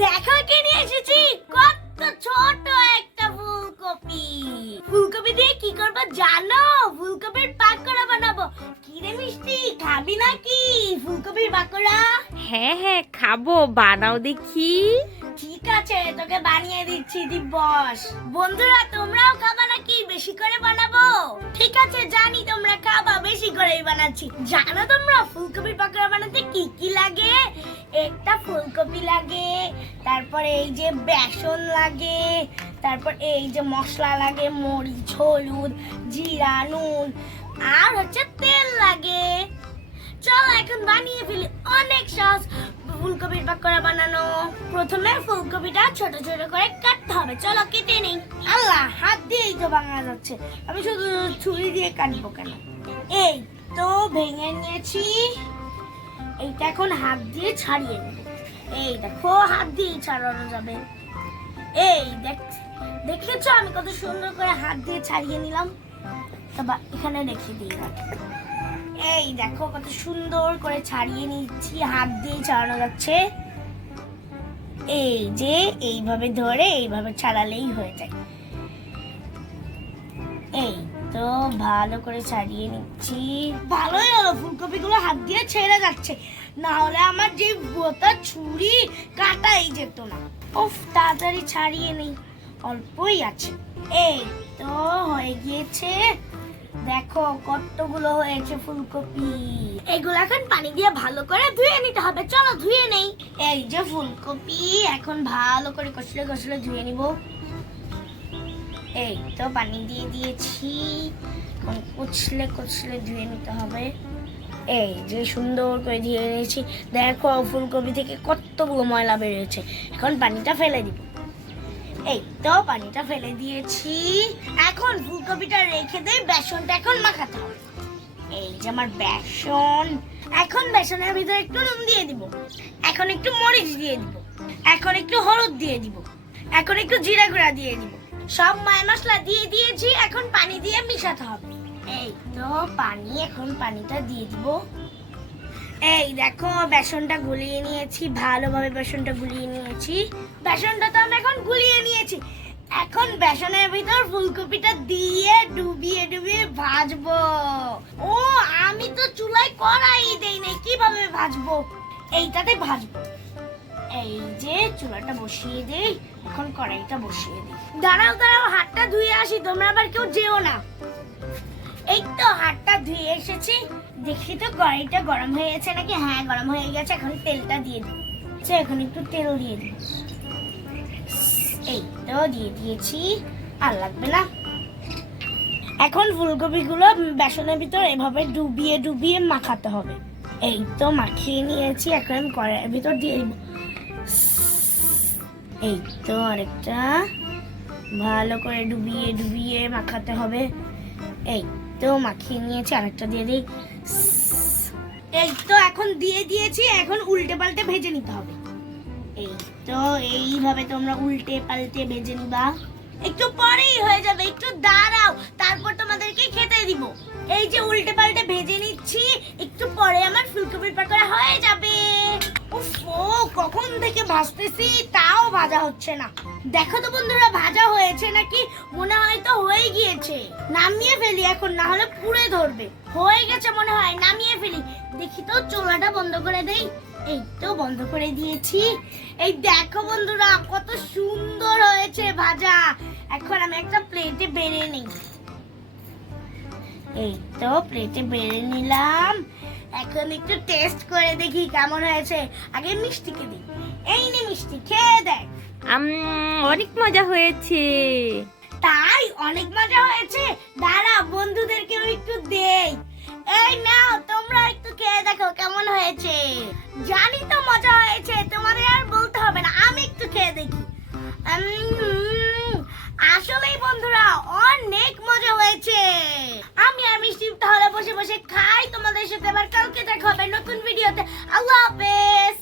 দেখো কে নিয়ে এসেছি, কত ছোট একটা ফুলকপি। ফুলকপি দিয়ে কি করবো জানো? ফুলকপির পাকোড়া বানাবো। কি রে মিষ্টি, খাবি নাকি ফুলকপির পাকোড়া? হ্যাঁ হ্যাঁ খাবো, বানাও দেখি। ঠিক আছে, তোকে বানিয়ে দিচ্ছি, বস। বন্ধুরা তোমরাও খাবা নাকি? বেশি করে বানাবো। ঠিক আছে, জানি তোমরা খাবা, বেশি করেই বানাচ্ছি। জানো তোমরা ফুলকপির পাকোড়া বানাতে কি কি লাগে? একটা ফুলকপি লাগে, তারপরে এই যে বেসন লাগে, তারপর এই যে মশলা লাগে, মরিচ, হলুদ, জিরা, নুন, আর হচ্ছে তেল লাগে। চলো এখন বানিয়ে ফেলি, অনেক সহজ ফুলকপির পাকোড়া বানানো। প্রথমে ফুলকপিটা ছোট ছোট করে কাটতে হবে। চলো কেটে নেই। আল্লাহ, হাত দিয়েই তো ভাঙা যাচ্ছে, আমি শুধু ছুরি দিয়ে কাটবো কেন? এই তো ভেঙে নিয়েছি। এইটা এখন হাত দিয়ে ছাড়িয়ে নেব। এই দেখো, হাত দিয়ে ছাড়ানো যাবে। এই দেখেছো আমি কত সুন্দর করে হাত দিয়ে ছাড়িয়ে নিলাম। তবে এখানে রেখে দিই। এই দেখো কত সুন্দর করে ছাড়িয়ে নিচ্ছি, হাত দিয়ে ছাড়ানো যাচ্ছে। এই যে এইভাবে ধরে এইভাবে ছাড়ালেই হয়ে যায়। এই তো ভালো করে ছাড়িয়ে নিচ্ছি। ভালোই হলো, ফুলকপিগুলো হাত দিয়ে ছেড়ে যাচ্ছে, না হলে আমার যে বোতা ছুরি কাটাই যেত না। উফ, তাড়াতাড়ি ছাড়িয়ে নেই, অল্পই আছে। এই তো হয়ে গিয়েছে, দেখো কতগুলো হয়েছে ফুলকপি। এগুলো এখন পানি দিয়ে ভালো করে ধুয়ে নিতে হবে। চলো ধুয়ে নেই। এই যে ফুলকপি এখন ভালো করে কষলে কষলে ধুয়ে নিব। এই তো পানি দিয়ে দিয়েছি, এখন কুচলে কুচলে ধুয়ে নিতে হবে। এই যে সুন্দর করে ধুয়ে নিয়েছি। দেখো ফুলকপি থেকে কতগুলো ময়লা বেরিয়েছে। এখন পানিটা ফেলে দিব। এই তো পানিটা ফেলে দিয়েছি। এখন ফুলকপিটা রেখে দেই, বেসনটা এখন মাখাতে হবে। এই যে আমার বেসন, এখন বেসনের ভিতরে একটু নুন দিয়ে দিব, এখন একটু মরিচ দিয়ে দিব, এখন একটু হলুদ দিয়ে দিব, এখন একটু জিরা গুঁড়া দিয়ে দিব। সব মায় মশলা দিয়ে দিয়েছি, এখন পানি দিয়ে মিশাতে হবে। এই তো পানি, এখন পানিটা দিয়ে দিব। এই দেখো বেসনটা গুলিয়ে নিয়েছি, ভালোভাবে বেসনটা গুলিয়ে নিয়েছি। বেসনটা তো আমি এখন গুলিয়ে নিয়েছি। এখন বেসনের ভিতর ফুলকপিটা দিয়ে ডুবিয়ে ডুবিয়ে ভাজবো। ও, আমি তো চুলায় কড়াই দেই নাই, কিভাবে ভাজবো? এইটাতে ভাজবো। এই যে চুলাটা বসিয়ে দেই, এখন কড়াইটা বসিয়ে দিই। দাঁড়াও দাঁড়াও, হাতটা ধুয়ে আসি, তোমরা আবার কেউ যেও না। এই তো হাতটা ধুয়ে এসেছি, দেখি তো কড়াইটা গরম হয়ে গেছে নাকি। হ্যাঁ, গরম হয়ে গেছে। এখন তেলটা দিয়ে দিই। এখন একটু তেল দিয়ে দিই। এই তো দিয়ে দিয়েছি, আর লাগবে না। এখন ফুলকপিগুলো বেসনের ভিতর এভাবে ডুবিয়ে ডুবিয়ে মাখাতে হবে। এই তো মাখিয়ে নিয়েছি, এখন কড়াইয়ের ভিতর দিয়ে দিব। এই তো আরেকটা ভালো করে ডুবিয়ে ডুবিয়ে মাখাতে হবে। এই তো মাখিয়ে নিয়েছি, আরেকটা দিয়ে দিই। এই তো এখন দিয়ে দিয়েছি, এখন উল্টে পাল্টে ভেজে নিতে হবে। এই তো এইভাবে তোমরা উল্টে পাল্টে ভেজে নিবা। একটু পরেই হয়ে যাবে, একটু দাঁড়াও, তারপর তোমাদেরকে খেতে দিব। এই যে উল্টে পাল্টে ভেজে নিচ্ছি, একটু পরে আমার ফুলকপির পাকোড়া হয়ে যাবে। উফ, কখন থেকে ভাজতেছি তাও ভাজা হচ্ছে না। দেখো তো বন্ধুরা, ভাজা হয়েছে নাকি? মনে হয় তো হয়ে গিয়েছে। নামিয়ে ফেলি এখন, না হলে পুড়ে ধরবে। হয়ে গেছে মনে হয়, নামিয়ে ফেলি। দেখি তো, চুলাটা বন্ধ করে দেই। এই তো বন্ধ করে দিয়েছি। এই দেখো বন্ধুরা, কত সুন্দর হয়েছে ভাজা। এখন আমি একটা প্লেটে বেড়ে নিই। এই তো প্লেটে বেড়ে নিলাম। এখন একটু টেস্ট করে দেখি কেমন হয়েছে। আগে মিষ্টিকে দিই। এই নে মিষ্টি, খেয়ে দেখ। অনেক মজা হয়েছে। তাই? অনেক মজা হয়েছে? দাঁড়া, বন্ধুদেরকেও একটু দেই। এই নাও, তোমরা একটু খেয়ে দেখো কেমন হয়েছে। জানি তো মজা হয়েছে, তোমাদের আর বলতে হবে না, আমি একটু খেয়ে দেখি। আসলেই বন্ধুরা অনেক মজা হয়েছে। আমি আর মিষ্টি তাহলে বসে বসে খাই। তোমাদের সাথে আবার কালকে দেখা হবে নতুন ভিডিওতে। আল্লাহ হাফেজ।